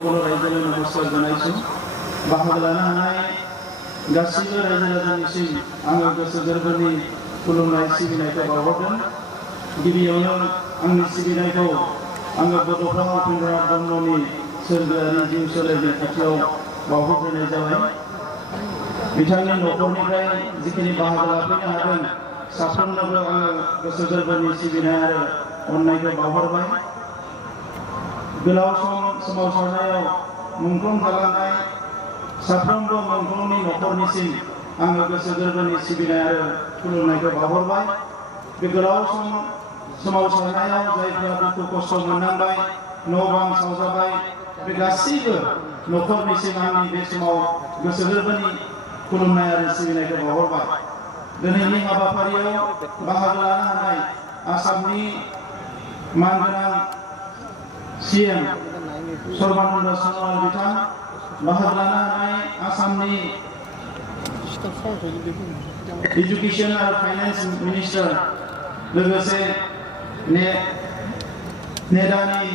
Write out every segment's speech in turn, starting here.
बर' रायजोनि नमस्कार जानायसै बाहागो लानो हानाय गासैबो रायजो राजानिसिम आङो गोसो गोरबोनि खुलुमनाय सिबिनायखौ बावहरदों। गिबियावनो आंनि सिबिनायखौ आङो बड'फा उपेन्द्रनाथ ब्रह्मनि सोरगोआरि जिउ सोलेरनि खाथियाव बावहरग्रोनाय जाबाय। बिथांनि न'खरनिफ्राय जिखिनि बाहागो लाफैनो हादों साफ्रोमनोबो आङो गोसो गोरबोनि सिबिनाय आरो अननायखौ बावहरबाय। गोलाव सम सोमावसारनायाव मुंख्लं जालांनाय साफ्रोमबो मुंख्लंनि न'खरनिसिम आङो गोसो गोरबोनि सिबिनाय आरो खुलुमनायखौ बावहरबाय। बे गोलाव सम सोमावसारनायाव जायफ्रा दुखु खस्थ' मोननांबाय, न' बां सावजाबाय, बे गासैबो न'खरनिसिम आंनि बे समाव गोसो गोरबोनि खुलुमनाय आरो सिबिनायखौ बावहरबाय। दिनैनि हाबाफारियाव बाहागो लानो हानाय आसामनि मानगोनां सीएम सर्बानन्द सन'वाल बिथां, बाहागो लानो हानाय आसामनि एजुकेशन आरो फाइनेंस मिनिस्टार, लोगोसे नेडानि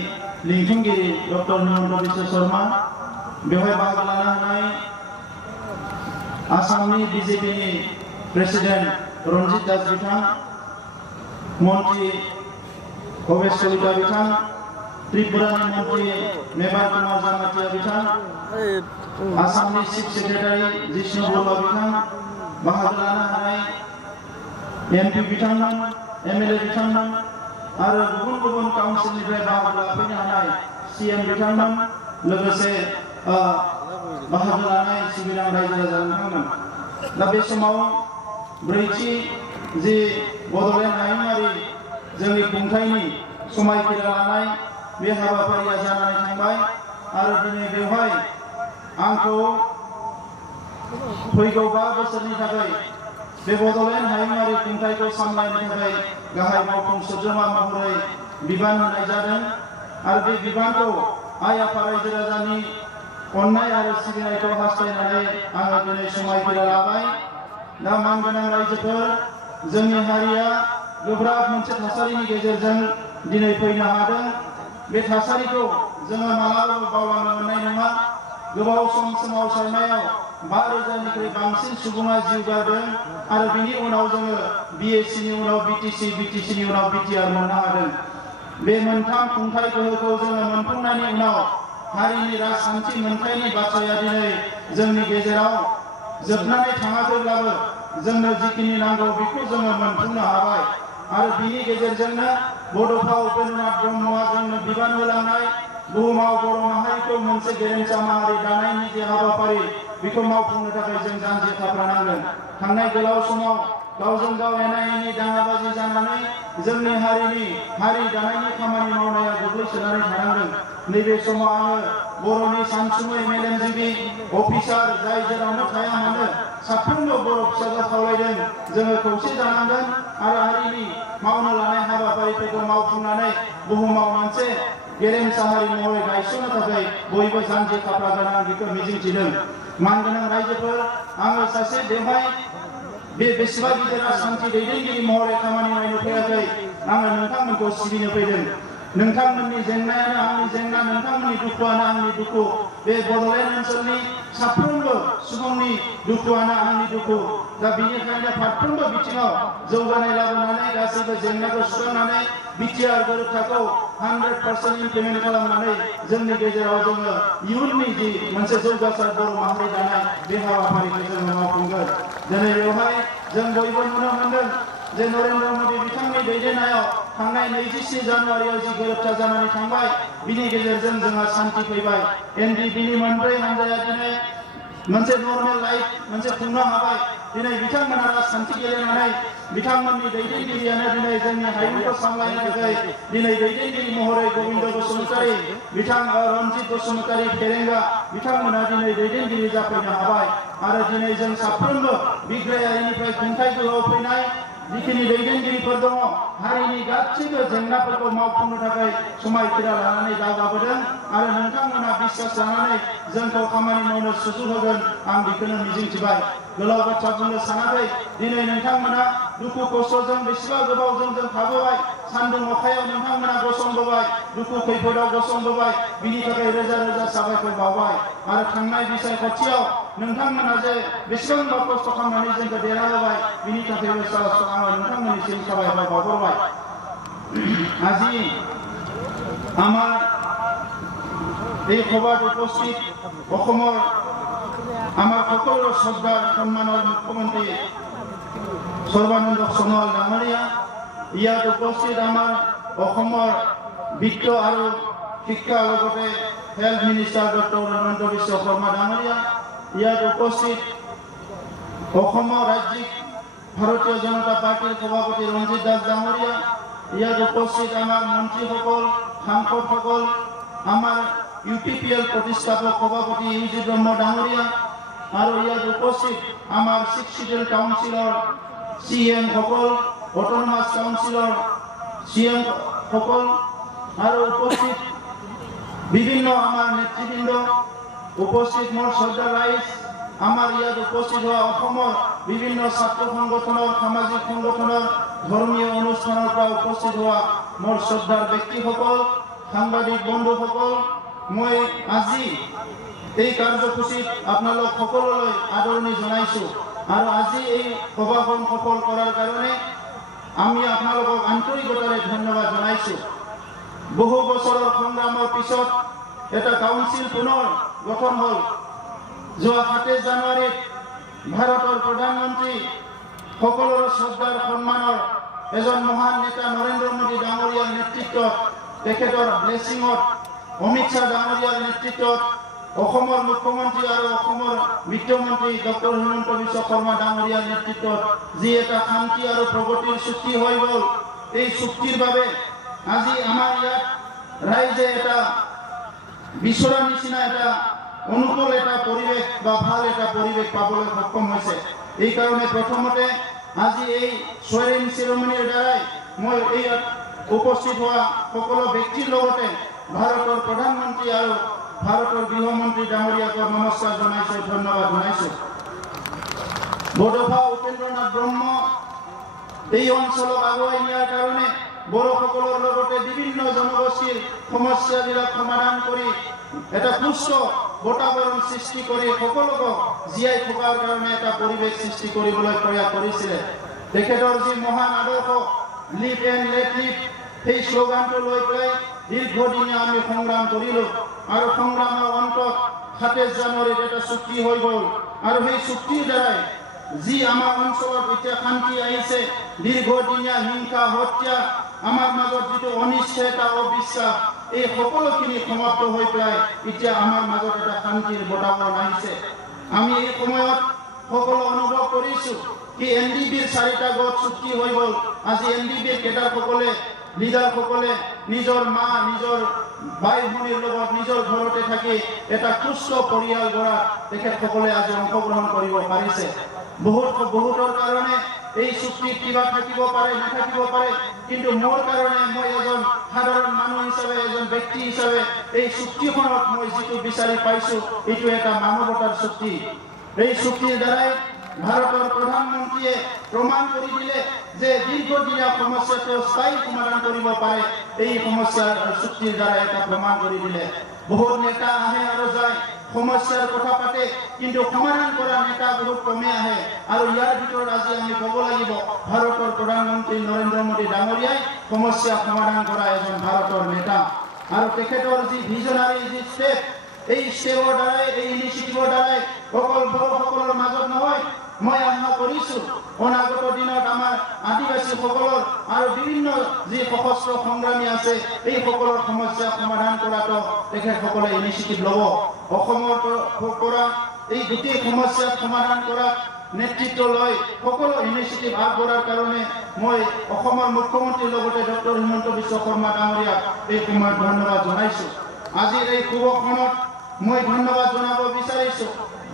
लिंथुमगिरि डक्टर हिमन्त बिश्व शर्मा, बेवहाय बाहागो लानो हानाय आसामनि बीजेपीनि प्रेसिडेंट रन्जित दास बिथां, मन्त्री भवेश कलिता बिथां, त्रिपुरानि मन्त्री मेबार कुमार जामातिया बिथां, आसामनि चीफ सेक्रेटारि जिष्णु बरुवा बिथां, बाहागो लानो हानाय एमपि बिथांमोन, एमएलए बिथांमोन आरो गुबुन गुबुन काउन्सिलनिफ्राय बाहागो लाफैनो हानाय सीएम बिथांमोन, लोगोसे बाहागो लानाय सिबिनां रायजो राजा बिथांमोन। दा बे समाव ब्रैथि जि बड'लेण्ड हायुङारि जोंनि खुंथायनि समायखिरा लानाय बे हाबाफारिया जानानै थांबाय आरो दिनै बेवहाय आंखौ फैगौ 5 बोसोरनि थाखाय बे बड'लेण्ड हायुङारि खुंथायखौ सामलायनो थाखाय गाहाय मावफुं सोद्रोमा महरै बिबान होनाय जादों आरो बे बिबानखौ आइ आफा रायजो राजानि अननाय आरो सिबिनायखौ हास्थायनानै आङो दिनै समायखिरा लाबाय। दा मानगोनां रायजोफोर, जोंनि हारिया गोब्राब मोनसे थासारिनि गेजेरजों दिनै फैनो हादों। बे थासारिखौ जोङो मालाबाबो बावलांनो मोननाय नङा। गोबाव सम सोमावसारनायाव 5,000निख्रुइ बांसिन सुबुङा जिउ गारदों आरो बिनि उनाव जोङो बिएसिनि उनाव बिटिसिनि उनाव बिटिआर मोननो हादों। बे मोनथाम खुंथाय गोहोखौ जोङो मोनफुंनायनि उनाव हारिनि राजखान्थि मोनथायनि बाथ्राया दिनै जोंनि गेजेराव जोबनानै थाङाखैब्लाबो जोंनो जिखिनि नांगौ बेखौ जोङो मोनफुंनो हाबाय आरो बिनि गेजेरजोंनो बड'फा उपेन्द्रनाथ ब्रह्मआ जोंनो बिबान होलांनाय बुहुमाव बर' माहारिखौ मोनसे गेरेमसा माहारि दानायनि जे हाबाफारि बेखौ मावफुंनो थाखाय जों जानजि खाफ्रानांगोन। थांनाय गोलाव समाव गावजों गाव एना एनि दाङाबाजि जानानै जोंनि हारि दानायनि खामानि मावनाया गोग्लैसोनानै थानांदों। नैबे समाव आङो बर'नि सानसुमै मेलेमजिबि अफिसार जाय जेरावनो थाया मानो साफ्रोमबो बर' फिसाखौ खावलायदों, जोङो खौसे जानांगोन आरो हारिनि मावनो लानाय हाबाफारिफोरखौ मावफुंनानै बुहुमाव मोनसे गेरेमसा हारि महरै गायसननो थाखाय बयबो जानजि खाफ्रागोन आं बेखौ मिजिंथिदों। मानगोनां रायजोफोर, आङो सासे बेवहाय बेसेबा गिदिर राजखान्थि दैदेनगिरि महरै खामानि मावनो फैयाखै। आङो नोंथांमोनखौ सिबिनो फैदों। नोंथांमोननि जेंनायानो आंनि जेंना, नोंथांमोननि दुखुआनो आंनि दुखु। बे बड'लेण्ड ओनसोलनि साफ्रोमबो सुबुंनि दुखुआनो आंनि दुखु। दा बेनिखायनो फारफ्रोमबो बिथिङाव जौगानाय लाबोनानै गासैबो जेंनाखौ सुस्रांनानै बिटिआर गोरोबथाखौ 100% इमप्लिमेन्ट खालामनानै जोंनि गेजेराव जोङो इयुननि जि मोनसे जौगासार बर' माहारि दानाय बे हाबाफारिखौ जोङो मावफुंगोन। दिनै बेवहाय जों बयबो नुनो मोनदों जे नरेन्द्र मदि बिथांनि दैदेननायाव थांनाय 24 जानुवारियाव जि गोरोबथा जानानै थांबाय, बिनि गेजेरजों जोंहा सान्थि फैबाय। एनडिपिनि मोनब्रै हानजाया दिनै मोनसे नर्मेल लाइफ मोनसे खुंनो हाबाय। दिनै बिथांमोना राजखान्थि गेलेनानै बिथांमोननि दैदेनगिरियानो दिनै जोंनि हायुंखौ सामलायनो थाखाय दिनै दैदेनगिरि महरै गबिन्द बसुमतारी, रन्जित बसुमतारी फेरेंगा बिथांमोना दिनै दैदेनगिरि जाफैनो हाबाय आरो दिनै जों साफ्रोमबो बिग्रायारिनिफ्राय खुंथाय गोहोआव फैनाय जिखिनि दैदेनगिरिफोर दङ, हारिनि गासैबो जेंनाफोरखौ मावफुंनो थाखाय समायखिरा लानानै दावगाबोदों आरो नोंथांमोना बिश्वास लानानै जोंखौ खामानि मावनो सुजुग होगोन आं बेखौनो मिजिंथिबाय। गोलाव बाथ्रा बुंनो सानाखै। दिनै नोंथांमोना दुखु खस्थ'जों बेसेबा गोबावजों जों थाबोबाय। सान्दुं अखायाव नोंथांमोना गसंबोबाय दुखु खैफोदाव गसंबोबाय बिनि थाखाय रोजा रोजा साबायखर बावबाय आरो थांनाय बिसायख'थियाव नोंथांमोना जे बेसेबांबा खस्थ' खालामनानै जोंखौ देरहाहोबाय बिनि थाखायबो आङो नोंथांमोननिसिम साबायखर बावहरबाय আজি আমার এই সভাত উপস্থিত অসমৰ আমাৰ সকলো শ্ৰদ্ধাৰ সম্মানেৰ মুখ্যমন্ত্ৰী সৰ্বানন্দ সোনোৱাল ডাঙৰীয়া ইয়াত উপস্থিত আমাৰ অসমৰ বিত্ত আৰু শিক্ষা লগতে health minister doctor Himanta Biswa Sarma ডাঙৰীয়া ইয়াত উপস্থিত অসমৰ ৰাজ্যিক ভাৰতীয় জনতা পাৰ্টিৰ সভাপতি ৰঞ্জিত দাস ডাঙৰীয়া ইয়াত উপস্থিত আমাৰ মন্ত্ৰীসকল সাংসদসকল আমাৰ ইউপিপিএল প্ৰতিষ্ঠাপক সভাপতি ইউজি ব্ৰহ্ম ডাঙৰীয়া আৰু ইয়াত উপস্থিত আমাৰ 6 শিডিউল কাউন্সিলৰ সিএম সকল অটোনমাস কাউন্সিলৰ সিএম সকল আৰু উপস্থিত বিভিন্ন আমাৰ নেতৃবৃন্দ উপস্থিত মোৰ শ্ৰদ্ধা ৰাইজ আমাৰ ইয়াত উপস্থিত হওয়া অসমৰ বিভিন্ন ছাত্ৰ সংগঠনেৰ সামাজিক সংগঠনেৰ ধৰ্মীয় অনুষ্ঠানেৰ পৰা উপস্থিত হওয়া মোৰ শ্ৰদ্ধাৰ ব্যক্তিসকল সাংবাদিক বন্ধুসকল মই আজি এই কাৰ্যসূচীত আপোনালোক সকলোলৈ আদৰণি জনাইছো আৰু আজি এই সভাখন সফল কৰাৰ কাৰণে আমি আপোনালোকক আন্তৰিকতাৰে ধন্যবাদ জনাইছো বহু বছৰৰ সংগ্ৰামৰ পিছত এটা কাউন্সিল পুনৰ গঠন হ'ল যোৱা 27 জানুৱাৰীত ভাৰতৰ প্ৰধানমন্ত্ৰী সকলোৰে শ্ৰদ্ধাৰ সন্মানৰ এজন মহান নেতা নৰেন্দ্ৰ মোদী ডাঙৰীয়াৰ নেতৃত্বত তেখেতৰ ব্লেছিঙত অমিত শ্বাহ ডাঙৰীয়াৰ নেতৃত্বত অসমৰ মুখ্যমন্ত্ৰী আৰু অসমৰ বিত্তমন্ত্ৰী ডক্টৰ হিমন্ত বিশ্ব শৰ্মা ডাঙৰীয়াৰ নেতৃত্বত যি এটা শান্তি আৰু প্ৰগতিৰ চুক্তি হৈ গ'ল এই চুক্তিৰ বাবে আজি আমাৰ ইয়াত ৰাইজে এটা বিচৰা নিচিনা এটা অনুকূল এটা পৰিৱেশ বা ভাল এটা পৰিৱেশ পাবলৈ সক্ষম হৈছে এই কাৰণে প্ৰথমতে আজি এই সোয়াৰিং সেৰেমনিৰ দ্বাৰাই মই এই উপস্থিত হোৱা সকলো ব্যক্তিৰ লগতে ভাৰতৰ প্ৰধানমন্ত্ৰী আৰু ভাৰতৰ গৃহমন্ত্ৰী ডাঙৰীয়াক নমস্কাৰ জনাইছো ধন্যবাদ জনাইছো বড়োফা উপেন্দ্ৰনাথ ব্ৰহ্ম এই অঞ্চলক আগুৱাই নিয়াৰ কাৰণে বড়োসকলৰ লগতে বিভিন্ন জনগোষ্ঠীৰ সমস্যাবিলাক সমাধান কৰি এটা সুস্থ বাতাবৰণ সৃষ্টি কৰি সকলোক জীয়াই থকাৰ কাৰণে এটা পৰিৱেশ সৃষ্টি কৰিবলৈ প্ৰয়াস কৰিছিলে তেখেতৰ যি মহান আদৰ্শ লিভ এণ্ড লেট লিভ সেই শ্লোগানটো লৈ পেলাই দীৰ্ঘদিনীয়া আমি সংগ্ৰাম কৰিলোঁ আৰু সংগ্ৰামৰ অন্তত 27 জানুৱাৰীত এটা চুক্তি হৈ গ'ল আৰু সেই চুক্তিৰ দ্বাৰাই যি আমাৰ অঞ্চলত এতিয়া শান্তি আহিছে দীৰ্ঘদিনীয়া হিংসা হত্যা আমাৰ মাজত যিটো অনিশ্চয়তা অবিশ্বাস এই সকলোখিনি সমাপ্ত হৈ পেলাই এতিয়া আমাৰ মাজত এটা শান্তিৰ বাতাবৰণ আহিছে আমি এই সময়ত সকলো অনুভৱ কৰিছো কি এনডিবিৰ 4টা গোট চুক্তি হৈ গ'ল আজি এনডিবিৰ কেডাৰসকলে লিডাৰসকলে নিজৰ মা নিজৰ ভাই ভনীৰ লগত নিজৰ ঘৰতে থাকি এটা সুস্থ পৰিয়াল গঢ়া তেখেতসকলে আজি অংশগ্ৰহণ কৰিব পাৰিছে বহুতৰ কাৰণে এই চুক্তিত কিবা থাকিব পাৰে নাথাকিব পাৰে কিন্তু মোৰ কাৰণে মই এজন সাধাৰণ মানুহ হিচাপে এজন ব্যক্তি হিচাপে এই চুক্তিখনত মই যিটো বিচাৰি পাইছো এইটো এটা মানৱতাৰ চুক্তি এই চুক্তিৰ দ্বাৰাই ভাৰতৰ প্ৰধানমন্ত্ৰীয়ে প্ৰমাণ কৰি দিলে যে দীৰ্ঘদিনীয়া সমস্যাটো স্থায়ী সমাধান কৰিব পাৰে এই সমস্যাৰ চুক্তিৰ দ্বাৰা এটা প্ৰমাণ কৰি দিলে বহুত নেতা আহে আৰু যায় সমস্যাৰ কথা পাতে কিন্তু সমাধান কৰা নেতা বহুত কমে আহে আৰু ইয়াৰ ভিতৰত আজি আমি ক'ব লাগিব ভাৰতৰ প্ৰধানমন্ত্ৰী নৰেন্দ্ৰ মোদী ডাঙৰীয়াই সমস্যা সমাধান কৰা এজন ভাৰতৰ নেতা আৰু তেখেতৰ যি ভিজনাৰী যি ষ্টেপ এই ষ্টেপৰ দ্বাৰাই এই ইনিচিয়েটিভৰ দ্বাৰাই অকল বড়োসকলৰ মাজত নহয় মই আশা কৰিছো অনাগত দিনত আমাৰ আদিবাসীসকলৰ আৰু বিভিন্ন যি সশস্ত্ৰ সংগ্ৰামী আছে এই সকলৰ সমস্যা সমাধান কৰাটো তেখেতসকলে ইনিচিয়েটিভ ল'ব অসমৰ পৰা এই গোটেই সমস্যা সমাধান কৰা নেতৃত্ব লৈ সকলো ইনিচিয়েটিভ আগবঢ়াৰ কাৰণে মই অসমৰ মুখ্যমন্ত্ৰীৰ লগতে ডক্টৰ হিমন্ত বিশ্ব শৰ্মা ডাঙৰীয়াক এই সময়ত ধন্যবাদ জনাইছো আজিৰ এই শুভক্ষণত মই ধন্যবাদ জনাব বিচাৰিছো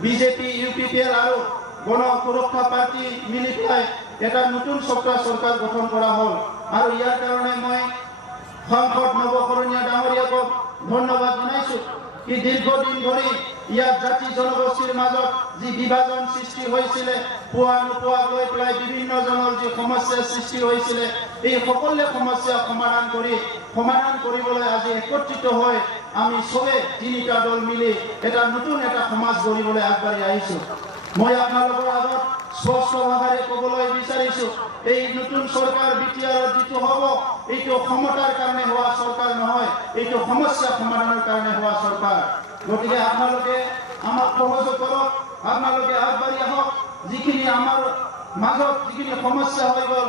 বিজেপি ইউপিপিএল আৰু গণ সুৰক্ষা পাৰ্টি মিলি পেলাই এটা নতুন চৰকাৰ গঠন কৰা হ'ল আৰু ইয়াৰ কাৰণে মই সাংসদ নৱকৰণীয়া ডাঙৰীয়াক ধন্যবাদ জনাইছো কি দীৰ্ঘদিন ধৰি ইয়াত জাতি জনগোষ্ঠীৰ মাজত যি বিভাজন সৃষ্টি হৈছিলে, পোৱা নোপোৱা লৈ পেলাই বিভিন্ন জনৰ যি সমস্যাৰ সৃষ্টি হৈছিলে, এই সকলো সমস্যা সমাধান কৰিবলৈ আজি একত্ৰিত হৈ আমি সবে তিনিটা দল মিলি এটা নতুন এটা সমাজ গঢ়িবলৈ আগবাঢ়ি আহিছো। মই আপোনালোকৰ আগত স্পষ্ট ভাষাৰে ক'বলৈ বিচাৰিছো, এই নতুন চৰকাৰ বিটিআৰত যিটো হ'ব, এইটো ক্ষমতাৰ কাৰণে হোৱা চৰকাৰ নহয়, এইটো সমস্যা সমাধানৰ কাৰণে হোৱা চৰকাৰ। গতিকে আপোনালোকে আমাক সহযোগ কৰক, আপোনালোকে আগবাঢ়ি আহক। যিখিনি আমাৰ মাজত যিখিনি সমস্যা হৈ গ'ল,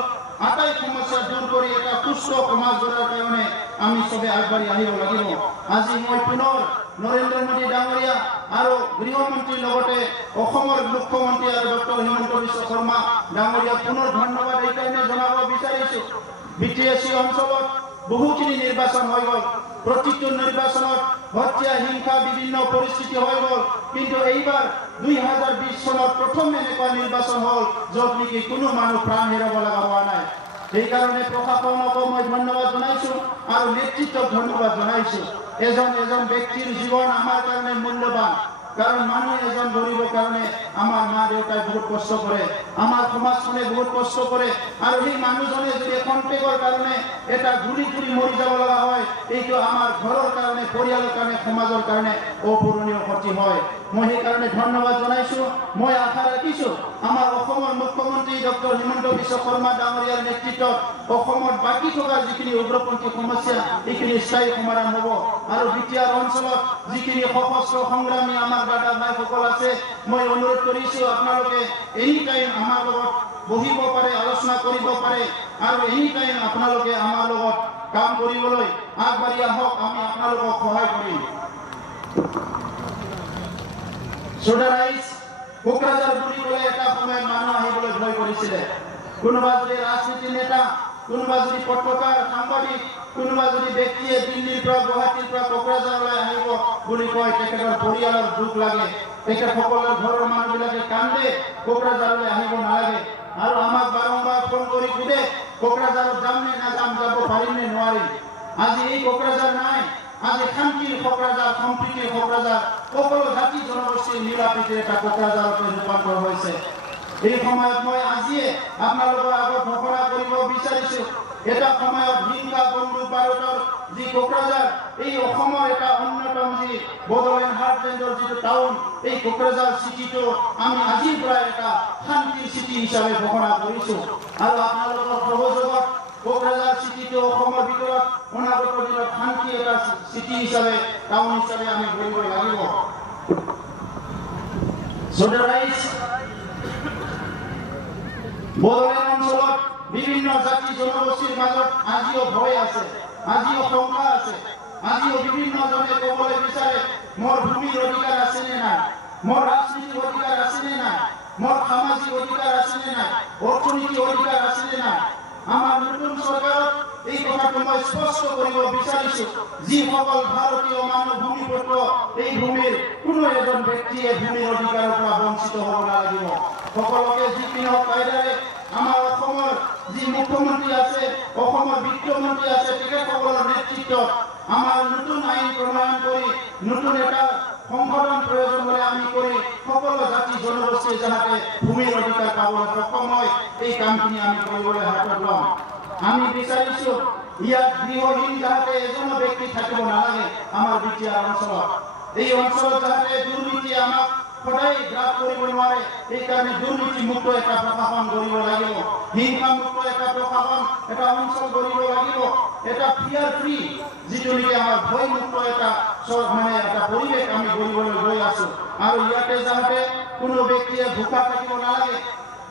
আটাই সমস্যা দূৰ কৰি এটা সুস্থ সমাজ গঢ়াৰ কাৰণে আমি সবে আগবাঢ়ি আহিব লাগিব। আজি মই পুনৰ নৰেন্দ্ৰ মোদী ডাঙৰীয়া আৰু গৃহমন্ত্ৰীৰ লগতে অসমৰ মুখ্যমন্ত্ৰী আৰু ডক্টৰ হিমন্ত বিশ্ব শৰ্মা ডাঙৰীয়াক পুনৰ ধন্যবাদ এইকাৰণে জনাব বিচাৰিছো। বিটিএছচি অঞ্চলত বহুখিনি নিৰ্বাচন হৈ গ'ল, প্ৰতিটো নিৰ্বাচনত হত্যা হিংসা বিভিন্ন পৰিস্থিতি হৈ গ'ল, কিন্তু এইবাৰ 2020 চনত প্ৰথম এনেকুৱা নিৰ্বাচন হ'ল য'ত নেকি কোনো মানুহ প্ৰাণ হেৰাব লগা হোৱা নাই। সেইকাৰণে প্ৰশাসনকো মই ধন্যবাদ জনাইছো আৰু নেতৃত্বক ধন্যবাদ জনাইছো। এজন ব্যক্তিৰ জীৱন আমাৰ কাৰণে মূল্যৱান, কাৰণ মানুহ এজন গঢ়িবৰ কাৰণে আমাৰ মা দেউতাই বহুত কষ্ট কৰে, আমাৰ সমাজখনে বহুত কষ্ট কৰে, আৰু সেই মানুহজনে যদি কণ্টেকৰ কাৰণে এটা ঘূৰি মৰি যাব লগা হয়, এইটো আমাৰ ঘৰৰ কাৰণে, পৰিয়ালৰ কাৰণে, সমাজৰ কাৰণে অপূৰণীয় ক্ষতি হয়। মই সেইকাৰণে ধন্যবাদ জনাইছো। মই আশা ৰাখিছো আমাৰ অসমৰ মুখ্যমন্ত্ৰী ডক্টৰ হিমন্ত বিশ্ব শৰ্মা ডাঙৰীয়াৰ নেতৃত্বত অসমত বাকী থকা যিখিনি উগ্ৰপন্থী সমস্যা এইখিনি স্থায়ী সমাধান হ'ব। আৰু বিটিআৰ অঞ্চলত যিখিনি সশস্ত্ৰ সংগ্ৰামী আমাৰ দাদা ভাইসকল আছে, মই অনুৰোধ কৰিছো আপোনালোকে এনি টাইম আমাৰ লগত বহিব পাৰে, আলোচনা কৰিব পাৰে, আৰু এনি টাইম আপোনালোকে আমাৰ লগত কাম কৰিবলৈ আগবাঢ়ি আহক। আমি আপোনালোকক সহায় কৰিম। সোডাৰাইজ কোকৰাঝাৰ বুলি ক'লে এটা সময়ত মানুহ আহিবলৈ ভয় কৰিছিলে। কোনোবা যদি ৰাজনীতিৰ নেতা, কোনোবা যদি পত্ৰকাৰ সাংবাদিক, কোনোবা যদি ব্যক্তিয়ে দিল্লীৰ পৰা গুৱাহাটীৰ পৰা কোকৰাঝাৰলৈ আহিব বুলি কয়, তেখেতৰ পৰিয়ালৰ দুখ লাগে, তেখেতসকলৰ ঘৰৰ মানুহবিলাকে কান্দে, কোকৰাঝাৰলৈ আহিব নালাগে। আৰু আমাক বাৰম্বাৰ ফোন কৰি সোধে কোকৰাঝাৰত যাম নে নাযাম, যাব পাৰিম নে নোৱাৰিম। আজি এই কোকৰাঝাৰ নাই, আজি শান্তিৰ কোকৰাঝাৰ, সম্প্ৰীতিৰ কোকৰাঝাৰ, সকলো জাতি জনগোষ্ঠীৰ মিলাপ্ৰীতিৰ এটা কোকৰাঝাৰলৈ ৰূপান্তৰ হৈছে। এই সময়ত মই আজিয়ে আপোনালোকৰ আগত ঘোষণা কৰিব বিচাৰিছো, এটা সময়ত হিংসা বন্ধু ভাৰতৰ যি কোকৰাঝাৰ, এই অসমৰ এটা অন্যতম যি বড়োলেণ্ড হাৰ্টলেণ্ডৰ যিটো টাউন, এই কোকৰাঝাৰ চিটিটো আমি আজিৰ পৰা এটা শান্তিৰ চিটি হিচাপে ঘোষণা কৰিছো। আৰু আপোনালোকৰ সহযোগত কোকৰাঝাৰ চিটিটো অসমৰ ভিতৰত অনাগত দিনত শান্তি এটা চিটি হিচাপে, টাউন হিচাপে আমি গঢ়িব লাগিব। সোডাৰাইজ বড়োলেণ্ড অঞ্চলত বিভিন্ন জাতি জনগোষ্ঠীৰ মাজত আজিও ভয় আছে, আজিও শংকা আছে, আজিও বিভিন্ন জনে ক'বলৈ বিচাৰে মোৰ ভূমিৰ অধিকাৰ আছে নে নাই, মোৰ ৰাজনীতিৰ অধিকাৰ আছে নে নাই, মোৰ সামাজিক অধিকাৰ আছে নে নাই, অৰ্থনৈতিক অধিকাৰ আছে নে নাই। আমাৰ নতুন চৰকাৰত এই কথাটো মই স্পষ্ট কৰিব বিচাৰিছো, যিসকল ভাৰতীয় মানুহ ভূমিপুত্ৰ, এই ভূমিৰ কোনো এজন ব্যক্তিয়ে ভূমিৰ অধিকাৰৰ পৰা বঞ্চিত হ'ব নালাগিব। সকলোকে যিকোনো কায়দাৰে আমাৰ অসমৰ যি মুখ্যমন্ত্ৰী আছে, অসমৰ বিত্তমন্ত্ৰী আছে, তেখেতসকলৰ নেতৃত্বত আমাৰ নতুন আইন প্ৰণয়ন কৰি নতুন এটা সংশোধন প্ৰয়োজন হ'লে আমি কৰি সকলো জাতি জনগোষ্ঠীয়ে যাতে ভূমিৰ অধিকাৰ পাবলৈ সক্ষম হয়, এই কামখিনি আমি কৰিবলৈ হাতত ল'ম। আমি বিচাৰিছো ইয়াত গৃহহীন যাতে এজনো ব্যক্তি থাকিব নালাগে আমাৰ বিটিআৰ অঞ্চলত। এই অঞ্চলত যাতে দুৰ্নীতি আমাক সদায় গ্ৰাস কৰিব নোৱাৰে, এইকাৰণে দুৰ্নীতি মুক্ত এটা প্ৰশাসন গঢ়িব লাগিব, হিংসা মুক্ত এটা প্ৰশাসন, এটা অঞ্চল গঢ়িব লাগিব, এটা ফিয়াৰ ফ্ৰী যিটো নেকি আমাৰ ভয় মুক্ত এটা এটা পৰিৱেশ আমি গঢ়িবলৈ গৈ আছো। আৰু ইয়াতে যাতে কোনো ব্যক্তিয়ে ভোকা থাকিব নালাগে,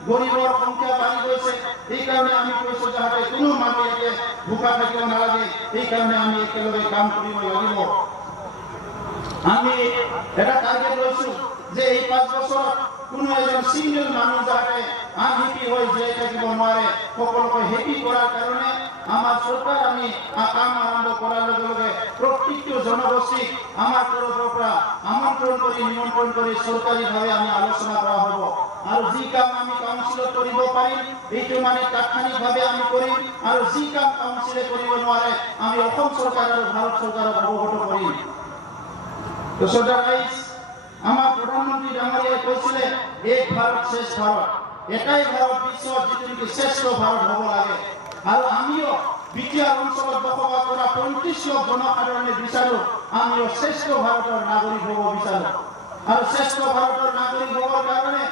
গৰীবৰ সংখ্যা বাঢ়ি গৈছে, এইকাৰণে আমি কৈছো যাতে কোনো মানুহ ইয়াতে ভোকা থাকিব নালাগে, এইকাৰণে আমি একেলগে কাম কৰিব লাগিব। আমি এটা টাৰ্গেট লৈছো যে এই 5 বছৰত কোনো এজন সিংগল মানুহ যাতে আনহেপি হৈ জীয়াই থাকিব নোৱাৰে, সকলোকে হেপি কৰাৰ কাৰণে আমাৰ চৰকাৰ আমি কাম আৰম্ভ কৰাৰ লগে লগে প্ৰত্যেকটো জনগোষ্ঠীক আমাৰ তৰফৰ পৰা আমন্ত্ৰণ কৰি নিমন্ত্ৰণ কৰি চৰকাৰীভাৱে আমি আলোচনা কৰা হ'ব। আৰু যি কাম আমি কাউন্সিলত কৰিব পাৰিম এইটো মানে তাৎক্ষণিকভাৱে আমি কৰিম, আৰু যি কাম কাউন্সিলে কৰিব নোৱাৰে আমি অসম চৰকাৰ আৰু ভাৰত চৰকাৰক অৱগত কৰিম। তো সর্দার রাইস আমার প্রধানমন্ত্রী ডাঙরিয়ায় কৈছিলে এক ভারত শেষ ভারত, এটাই ভারত বিশ্ব যিটো শ্রেষ্ঠ ভারত হব লাগে। আর আমিও বিটিআর অঞ্চলত বসবাস করা 35 লাখ জনসাধারণে বিচাৰো আমিও শ্ৰেষ্ঠ ভাৰতেৰ নাগৰিক হব বিচাৰো। আৰ শ্ৰেষ্ঠ ভাৰতেৰ নাগৰিক হবাৰ কাৰণে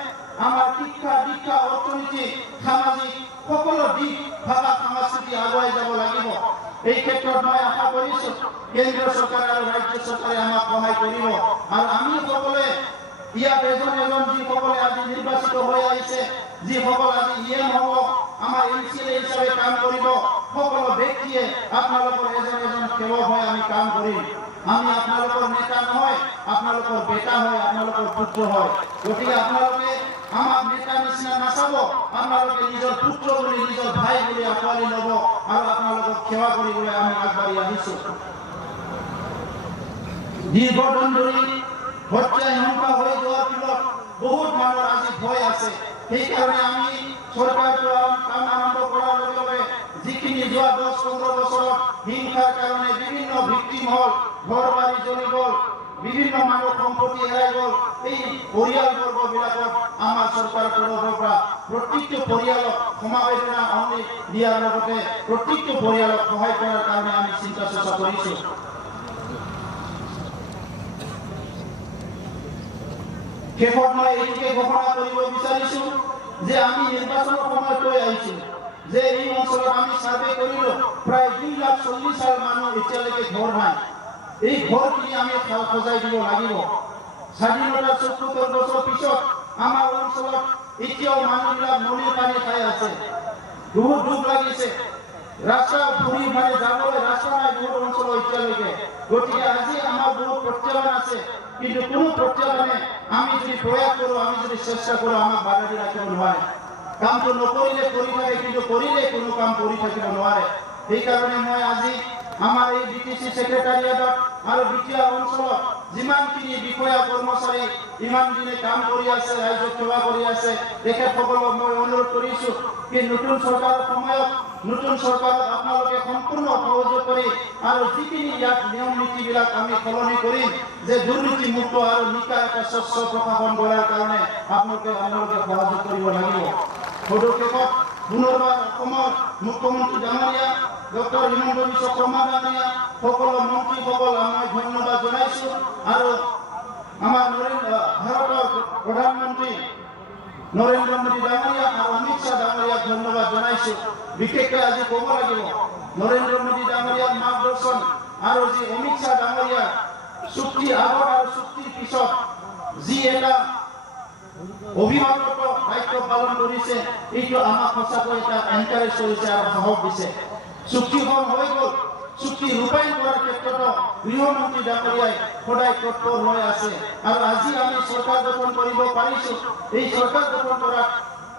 আমাৰ শিক্ষা দীক্ষা অৰ্থনীতি সামাজিক সকল দিক ভাষা সংস্কৃতি আগুৱাই যাব লাগিব। এই ক্ষেত্ৰত মই আশা কৰিছো কেন্দ্ৰীয় চৰকাৰ আৰু ৰাজ্য চৰকাৰে আমাক সহায় কৰিব। আৰু আমি সকলোৱে ইয়াত এজন যিসকলে আজি নিৰ্বাচিত হৈ আহিছে, যিসকল আজি ইএম হ'ব, আমাৰ এমচিএল হিচাপে কাম কৰিব, সকলো ব্যক্তিয়ে আপোনালোকৰ এজন সেৱক হৈ আমি কাম কৰিম। আমি আপোনালোকৰ নেতা নহয়, আপোনালোকৰ বেটা হয়, আপোনালোকৰ পুত্ৰ হয়। গতিকে আপোনালোকে আমাক নেতা নিচিনা নাচাব, আপোনালোকে নিজৰ পুত্ৰ বুলি নিজৰ ভাই বুলি আঁকোৱালি ল'ব আৰু আপোনালোকক সেৱা কৰিবলৈ আমি আগবাঢ়ি আহিছো। দীৰ্ঘদিন ধৰি হত্যা হিংসা হৈ যোৱাৰ ফলত বহুত মানুহৰ আজি ভয় আছে। সেইকাৰণে আমি চৰকাৰটো কাম আৰম্ভ কৰাৰ লগে লগে যিখিনি যোৱা 10-15 বছৰত হিংসাৰ কাৰণে বিভিন্ন ভিক্টিম হ'ল, ঘৰ বাৰী জ্বলি গ'ল, বিভিন্ন মানুহ সম্পত্তি হেৰাই গ'ল, এই পৰিয়ালবৰ্গবিলাকক আমাৰ চৰকাৰৰ তৰফৰ পৰা প্ৰত্যেকটো পৰিয়ালক সমবেদনা দিয়াৰ লগতে প্ৰত্যেকটো পৰিয়ালক সহায় কৰাৰ কাৰণে আমি চিন্তা চৰ্চা কৰিছো। শেষত মই এইটোকে ঘোষণা কৰিব বিচাৰিছো যে আমি নিৰ্বাচনৰ সময়ত লৈ আহিছো যে এই অঞ্চলত আমি সাৰ্ভে কৰিলো প্ৰায় 2,40,000 মানুহ এতিয়ালৈকে ঘৰ নাই। এই ঘৰখিনি আমি সজাই দিব লাগিব। স্বাধীনতাৰ ৭৪ বছৰ পিছত আমাৰ অঞ্চলত এতিয়াও মানুহবিলাক নলীৰ পানী খাই আছে। বহুত দুখ লাগিছে। ৰাস্তা ফুৰি যাবলৈ ৰাস্তা নাই বহুত অঞ্চলত এতিয়ালৈকে। গতিকে আজি আমাৰ বহুত প্ৰত্যাহ্বান আছে, কিন্তু কোনো প্ৰত্যাহ্বানে আমি যদি প্ৰয়াস কৰোঁ, আমি যদি চেষ্টা কৰোঁ, আমাক বাধা দি ৰাখিব নোৱাৰে। কামটো নকৰিলে কৰি থাকে, কিন্তু কৰিলে কোনো কাম কৰি থাকিব নোৱাৰে। সেইকাৰণে মই আজি আমাৰ এই বিটিচি ছেক্ৰেটাৰিয়েটত আৰু বিটিআৰ অঞ্চলত যিমানখিনি বিষয়া কৰ্মচাৰী ইমান দিনে কাম কৰি আছে, ৰাইজক সেৱা কৰি আছে, তেখেতসকলক মই অনুৰোধ কৰিছো যে নতুন চৰকাৰৰ সময়ত নতুন চৰকাৰক আপোনালোকে সম্পূৰ্ণ সহযোগ কৰি আৰু যিখিনি ইয়াত নিয়ম নীতিবিলাক আমি সলনি কৰিম যে দুৰ্নীতিমুক্ত আৰু নিকা এটা স্বচ্ছ প্ৰশাসন গঢ়াৰ কাৰণে আপোনালোকে সহযোগ কৰিব লাগিব। পদক্ষেপত পুনৰবাৰ অসমৰ মুখ্যমন্ত্ৰী ডাঙৰীয়া ডক্টৰ হিমন্ত বিশ্ব শৰ্মা ডাঙৰীয়া সকলো মন্ত্ৰীসকল মই ধন্যবাদ জনাইছো আৰু আমাৰ ভাৰতৰ প্ৰধানমন্ত্ৰী নৰেন্দ্ৰ মোদী ডাঙৰীয়া আৰু অমিত শ্বাহ ডাঙৰীয়াক ধন্যবাদ জনাইছো। বিশেষকৈ আজি ক'ব লাগিব নৰেন্দ্ৰ মোদী ডাঙৰীয়াৰ মাৰ্গদৰ্শন আৰু যি অমিত শ্বাহ ডাঙৰীয়াৰ চুক্তিৰ আগত আৰু চুক্তিৰ পিছত যি এটা অভিভাৱক দায়িত্ব পালন কৰিছে, এইটো আমাক সঁচাকৈ এটা এনকাৰেজ কৰিছে আৰু সাহস দিছে। চুক্তিখন হৈ গ'ল, চুক্তি ৰূপায়ণ কৰাৰ ক্ষেত্ৰত গৃহমন্ত্ৰী ডাঙৰীয়াই সদায় তৎপৰ হৈ আছে আৰু আজি আমি চৰকাৰ গঠন কৰিব পাৰিছো। এই চৰকাৰ গঠন কৰাত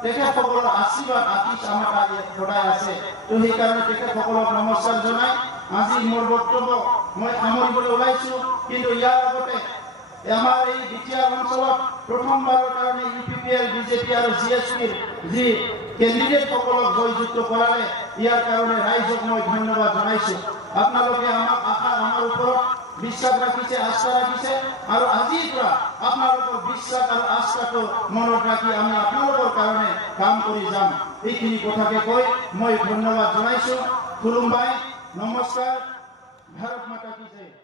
তেখেতসকলৰ আশীৰ্বাদ আশীষ আমাৰ সদায় আছে। তো সেইকাৰণে তেখেতসকলক নমস্কাৰ জনাই আজি মোৰ বক্তব্য মই সামৰিবলৈ ওলাইছো। কিন্তু ইয়াৰ আগতে আমাৰ এই বিটিআৰ অঞ্চলত প্ৰথমবাৰৰ কাৰণে UPPL, BJP আৰু GSPৰ যি কেণ্ডিডেটসকলক জয়যুক্ত কৰালে, ইয়াৰ কাৰণে ৰাইজক মই ধন্যবাদ জনাইছো। আপোনালোকে আমাক আমাৰ ওপৰত বিশ্বাস ৰাখিছে, আস্থা ৰাখিছে আৰু আজিৰ পৰা আপোনালোকৰ বিশ্বাস আৰু আস্থাটো মনত ৰাখি আমি আপোনালোকৰ কাৰণে কাম কৰি যাম। এইখিনি কথাকে কৈ মই ধন্যবাদ জনাইছো। খুলুমবাই, নমস্কাৰ, ভাৰত মাতা কি জয়।